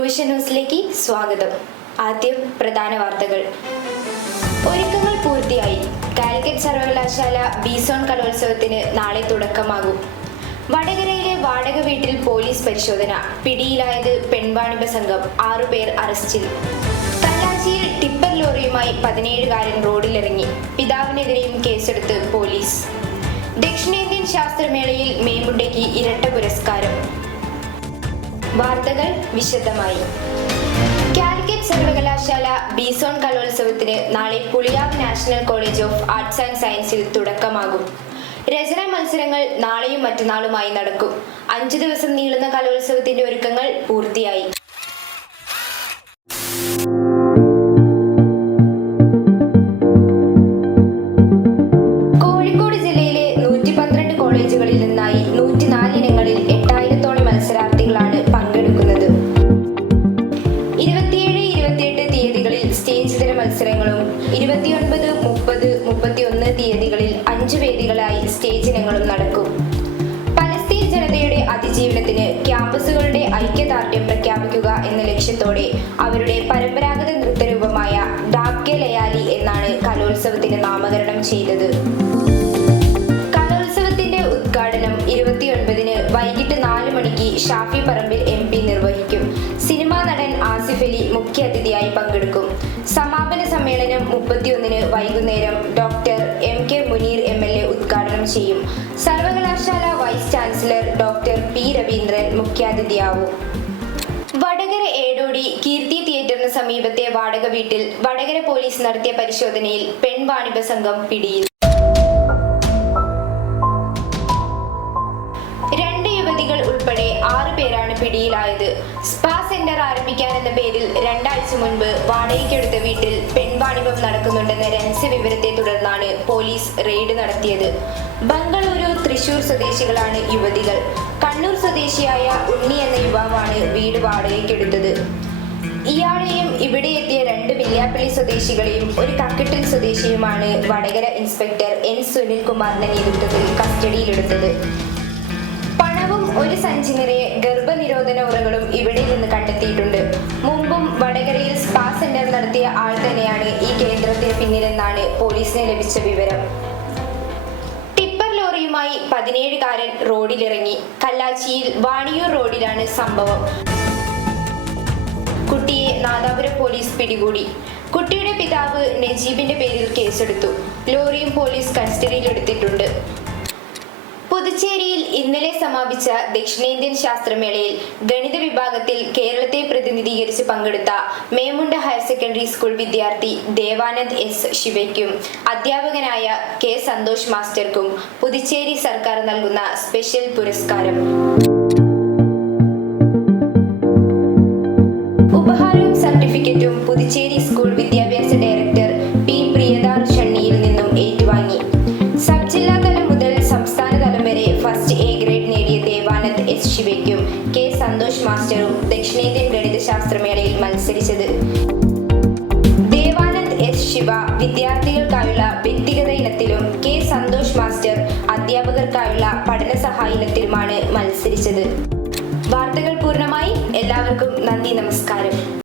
Vision ന്യൂസിലേക്ക് സ്വാഗതം. ആദ്യം പ്രധാന വാർത്തകൾ. ഒരുക്കങ്ങൾ പൂർത്തിയായി. കാലിക്കറ്റ് സർവകലാശാല ബിസോൺ കലോത്സവത്തിന് നാളെ തുടക്കമാകും. വടകരയിലെ വാടക വീട്ടിൽ പോലീസ് പരിശോധന. പിടിയിലായത് പെൺവാണിഭ സംഘം ആറുപേർ അറസ്റ്റിൽ. തല്ലാശിയിൽ ടിപ്പർ ലോറിയുമായി പതിനേഴുകാരൻ റോഡിലിറങ്ങി. പിതാവിനെതിരെയും കേസെടുത്ത് പോലീസ്. ദക്ഷിണേന്ത്യൻ ശാസ്ത്രമേളയിൽ മേമുണ്ടയ്ക്ക് ഇരട്ട പുരസ്കാരം. വാർത്തകൾ വിശദമായി. കാലിക്കറ്റ് സർവകലാശാല ബിസോൺ കലോത്സവത്തിന് നാളെ Puliyav national college of arts and സയൻസിൽ തുടക്കമാകും. രചനാ മത്സരങ്ങൾ നാളെയും മറ്റന്നാളുമായി നടക്കും. അഞ്ചു ദിവസം നീളുന്ന കലോത്സവത്തിന്റെ ഒരുക്കങ്ങൾ പൂർത്തിയായി. ഇരുപത്തിയൊൻപത് മുപ്പത് മുപ്പത്തിയൊന്ന് തീയതികളിൽ അഞ്ച് വേദികളായി സ്റ്റേജ് ഇനങ്ങളും നടക്കും. പലസ്തീൻ ജനതയുടെ അതിജീവനത്തിന് ക്യാമ്പസുകളുടെ ഐക്യദാർഢ്യം പ്രഖ്യാപിക്കുക എന്ന ലക്ഷ്യത്തോടെ അവരുടെ പരമ്പരാഗത നൃത്തരൂപമായ ഡാബ്കെ ലയാലി എന്നാണ് കലോത്സവത്തിന് നാമകരണം ചെയ്തത്. കലോത്സവത്തിന്റെ ഉദ്ഘാടനം ഇരുപത്തിയൊൻപതിന് വൈകിട്ട് നാല് മണിക്ക് ഷാഫി പറമ്പിൽ എം പി നിർവഹിക്കും. സിനിമാ നടൻ ആസിഫലി അലി മുഖ്യാതിഥിയായി പങ്കെടുക്കും. സമാപന സമ്മേളനം മുപ്പത്തിയൊന്നിന് വൈകുന്നേരം doctor M K Muneer M L A ഉദ്ഘാടനം ചെയ്യും. സർവകലാശാല vice chancellor doctor P Raveendran മുഖ്യാതിഥിയാവും. Vadakara Edodi Keerthi തിയേറ്ററിന് സമീപത്തെ വാടക വീട്ടിൽ വടകര പോലീസ് നടത്തിയ പരിശോധനയിൽ പെൺവാണിഭ സംഘം പിടിയിൽ. പേരാണ് പിടിയിലായത്. സ്പാ സെന്റർ ആരംഭിക്കാൻ എന്ന പേരിൽ രണ്ടാഴ്ച മുൻപ് വാടകയ്ക്കെടുത്ത വീട്ടിൽ പെൺവാണിഭം നടക്കുന്നുണ്ടെന്ന രഹസ്യ വിവരത്തെ തുടർന്നാണ് പോലീസ് റെയ്ഡ് നടത്തിയത്. ബംഗളൂരു തൃശൂർ സ്വദേശികളാണ് യുവതികൾ. കണ്ണൂർ സ്വദേശിയായ ഉണ്ണി എന്ന യുവാവാണ് വീട് വാടകയ്ക്കെടുത്തത്. ഇയാളെയും ഇവിടെ എത്തിയ രണ്ട് വില്യാപ്പള്ളി സ്വദേശികളെയും ഒരു കക്കിട്ടിൽ സ്വദേശിയുമാണ് വടകര ഇൻസ്പെക്ടർ എൻ സുനിൽകുമാറിന്റെ നേതൃത്വത്തിൽ കസ്റ്റഡിയിലെടുത്തത്. പണവും ഒരു സഞ്ചി നിറയെ ഗർഭനിരോധന ഉറകളും ഇവിടെ നിന്ന് കണ്ടെത്തിയിട്ടുണ്ട്. മുമ്പും വടകരയിൽ സ്പാ സെന്റർ നടത്തിയ ആൾ തന്നെയാണ് ഈ കേന്ദ്രത്തിന് പിന്നിലെന്നാണ് പോലീസിന് ലഭിച്ച വിവരം. ടിപ്പർ ലോറിയുമായി പതിനേഴുകാരൻ റോഡിലിറങ്ങി. കല്ലാച്ചിയിൽ വാണിയൂർ റോഡിലാണ് സംഭവം. കുട്ടിയെ നാദാപുരം പോലീസ് പിടികൂടി. കുട്ടിയുടെ പിതാവ് നജീബിന്റെ പേരിൽ കേസെടുത്തു. ലോറിയും പോലീസ് കസ്റ്റഡിയിലെടുത്തിട്ടുണ്ട്. പുതുച്ചേരിയിൽ ഇന്നലെ സമാപിച്ച ദക്ഷിണേന്ത്യൻ ശാസ്ത്രമേളയിൽ ഗണിത വിഭാഗത്തിൽ കേരളത്തെ പ്രതിനിധീകരിച്ച് പങ്കെടുത്ത മേമുണ്ട ഹയർ സെക്കൻഡറി സ്കൂൾ വിദ്യാർത്ഥി ദേവാനന്ദ് എസ് ശിവയ്ക്കും അധ്യാപകനായ കെ സന്തോഷ് മാസ്റ്റർക്കും പുതുച്ചേരി സർക്കാർ നൽകുന്ന സ്പെഷ്യൽ പുരസ്കാരം. ഉപഹാരവും സർട്ടിഫിക്കറ്റും പുതുച്ചേരി വിദ്യാർത്ഥികൾക്കായുള്ള വ്യക്തിഗത ഇനത്തിലും കെ സന്തോഷ് മാസ്റ്റർ അധ്യാപകർക്കായുള്ള പഠന സഹായ ഇനത്തിലുമാണ് മത്സരിച്ചത്. വാർത്തകൾ പൂർണമായി എല്ലാവർക്കും നന്ദി നമസ്കാരം.